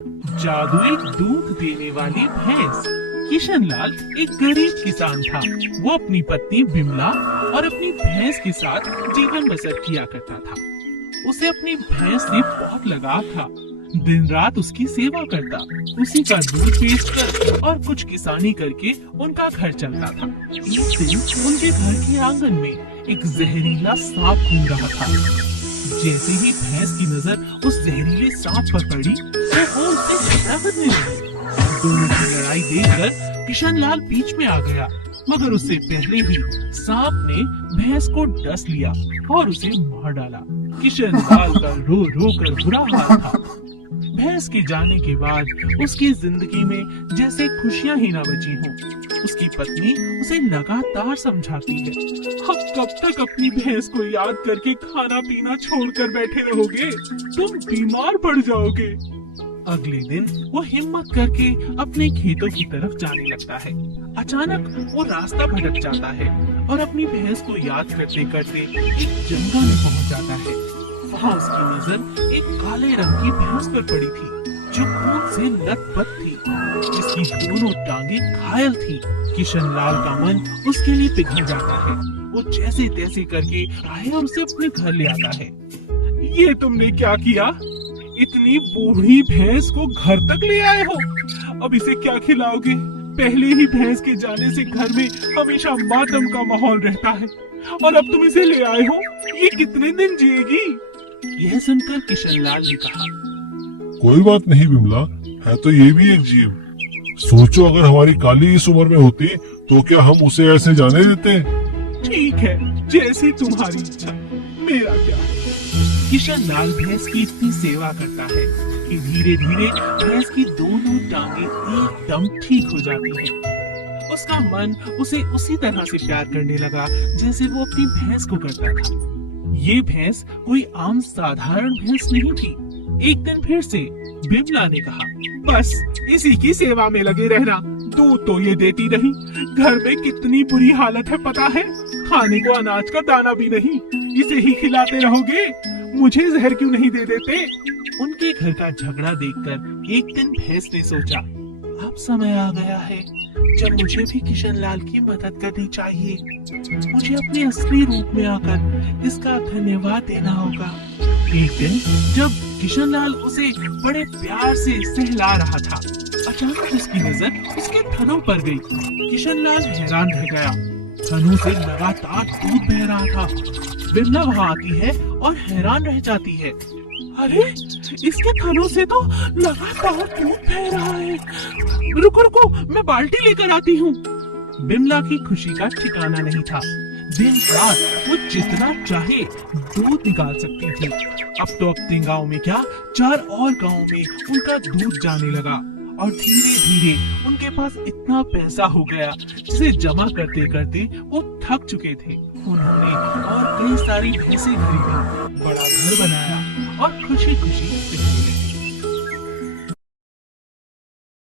जादुई दूध देने वाली भैंस। किशनलाल एक गरीब किसान था। वो अपनी पत्नी बिमला और अपनी भैंस के साथ जीवन बसर किया करता था। उसे अपनी भैंस से बहुत लगाव था। दिन रात उसकी सेवा करता, उसी का दूध बेचकर और कुछ किसानी करके उनका घर चलता था। एक दिन उनके घर के आंगन में एक जहरीला सांप घूम रहा था। जैसे ही भैंस की नजर उस जहरीले सांप पर पड़ी तो वो उससे झगड़ा करने लगी। दोनों की लड़ाई देखकर किशनलाल बीच में आ गया, मगर उससे पहले ही सांप ने भैंस को डस लिया और उसे मार डाला। किशनलाल का रो रो कर बुरा हाल था। भैंस के जाने के बाद उसकी जिंदगी में जैसे खुशियां ही ना बची हों। उसकी पत्नी उसे लगातार समझाती है, अब कब तक अपनी भैंस को याद करके खाना पीना छोड़कर बैठे रहोगे? तुम बीमार पड़ जाओगे। अगले दिन वो हिम्मत करके अपने खेतों की तरफ जाने लगता है। अचानक वो रास्ता भटक जाता है और अपनी भैंस को याद करते करते एक जंगल में पहुंच जाता है। वहाँ उसकी नजर एक काले रंग की भैंस पर पड़ी थी, जो खून से लथपथ थी, जिसकी दोनों टांगे घायल थी। किशनलाल का मन उसके लिए पिघल जाता है। वो जैसे तैसे करके आए और उसे अपने घर ले आता है। ये तुमने क्या किया? इतनी बूढ़ी भैंस को घर तक ले आए हो? अब इसे क्या खिलाओगे? पहले ही भैंस के जाने से घर में हमेशा मातम का माहौल रहता है, और अब तुम इसे ले आए हो? ये कितने दिन जिएगी? यह सुनकर किशनलाल ने कहा, कोई बात नहीं बिमला, है तो ये भी एक जीव। सोचो अगर हमारी काली इस उम्र में होती तो क्या हम उसे ऐसे जाने देते? ठीक है, जैसी तुम्हारी इच्छा, मेरा क्या। किशनलाल भैंस की इतनी सेवा करता है कि धीरे धीरे भैंस की दोनों टांगे एकदम ठीक हो जाती हैं। उसका मन उसे उसी तरह से प्यार करने लगा जैसे वो अपनी भैंस को करता था। ये भैंस कोई आम साधारण भैंस नहीं थी। एक दिन फिर से बिमला ने कहा, बस इसी की सेवा में लगे रहना, दूध तो ये देती नहीं, घर में कितनी बुरी हालत है पता है? खाने को अनाज का दाना भी नहीं, इसे ही खिलाते रहोगे? मुझे जहर क्यों नहीं दे देते? उनके घर का झगड़ा देखकर एक दिन भैंस ने सोचा, अब समय आ गया है जब मुझे भी किशनलाल की मदद करनी चाहिए। मुझे अपने असली रूप में आकर इसका धन्यवाद देना होगा। एक दिन जब किशनलाल उसे बड़े प्यार से सहला रहा था, अचानक उसकी नजर उसके थनों पर गई। किशनलाल हैरान रह गया। थनों से लगातार दूध बह रहा था। बिमला वहाँ आती है और हैरान रह जाती है, अरे इसके थनों से तो लगातार दूध बह रहा है। रुको रुको, मैं बाल्टी लेकर आती हूँ। बिमला की खुशी का ठिकाना नहीं था। दिन रात वो जितना चाहे दूध निकाल सकती थी। अब तो अपने गांव में क्या, 4 और गांव में उनका दूध जाने लगा, और धीरे धीरे उनके पास इतना पैसा हो गया जिसे जमा करते करते वो थक चुके थे। उन्होंने और कई सारी भैंसें खरीदी, बड़ा घर बनाया और खुशी खुशी रहने लगे।